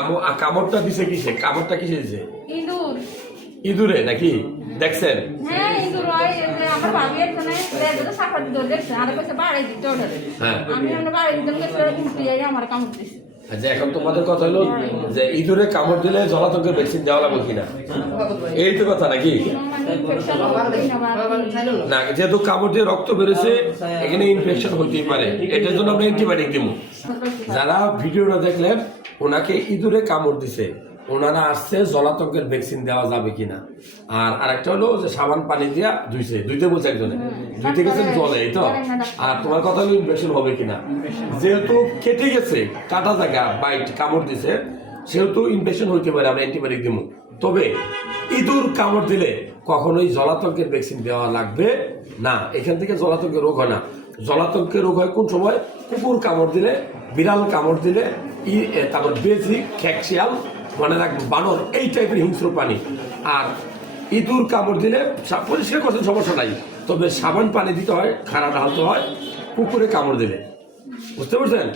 কামড়- কামড়টা দিছে কিসে? কামড়টা কিসে দিছে? ইঁদুর। ইঁদুরে নাকি? দেখছেন? হ্যাঁ ইঁদুর এই আমার ভাবি একজনে লেজে দিতে দেখছে আর কইছে বাড়ি দিতে ওঠে হ্যাঁ। আমি আমরা বাড়ি দিতে গেছে আমার কামড় দিছে। আচ্ছা এখন তোমাদের কথা হলো যে ইঁদুরে কামড় দিলে জলাতঙ্কের ভ্যাকসিন দেওয়া লাগবে কিনা? এই তো কথা নাকি? না, যেহেতু কামড় দিয়ে রক্ত বেরোছে এখানে ইনফেকশন হতেই পারে। এটার জন্য আমরা অ্যান্টিবায়োটিক দিব। যারা ভিডিওটা দেখলেন, ওনাকে ইঁদুরে কামড় দিছে। ওনারা আসছে জলাতঙ্কের ভ্যাকসিন দেওয়া যাবে কিনা। আর আরেকটা হলো যে সাবান পানি দিয়া ধুইছে ধুইতে বলছে একজনে। ধুইতে গেছেন জলে এই তো। আর তোমার কথা হলো ইনফেকশন হবে কিনা। যেহেতু কেটে গেছে কাটা জায়গা বাইট কামড় দিছে সেহেতু ইনফেকশন হইতে পারে আমরা অ্যান্টিবায়োটিক দিব তবে ইঁদুর কামড় দিলে কখনোই জলাতঙ্কের ভ্যাকসিন দেওয়া লাগবে না। এখান থেকে জলাতঙ্কের রোগ হয় না। জলাতঙ্কের রোগ হয় কোন সময়? কুকুর কামড় দিলে বিড়াল কামড় দিলে ই তারপর বেজি খ্যাকশিয়াল মানে রাখব, বানর, এই টাইপের হিংস্র পানি আর ইঁদুর কামড় দিলে পরিষ্কার করতে সমস্যা নাই। তবে সাবান পানি দিতে হয় খারাপ ঢালতে হয়, পুকুরে কামড় দিলে। বুঝতে পারছেন?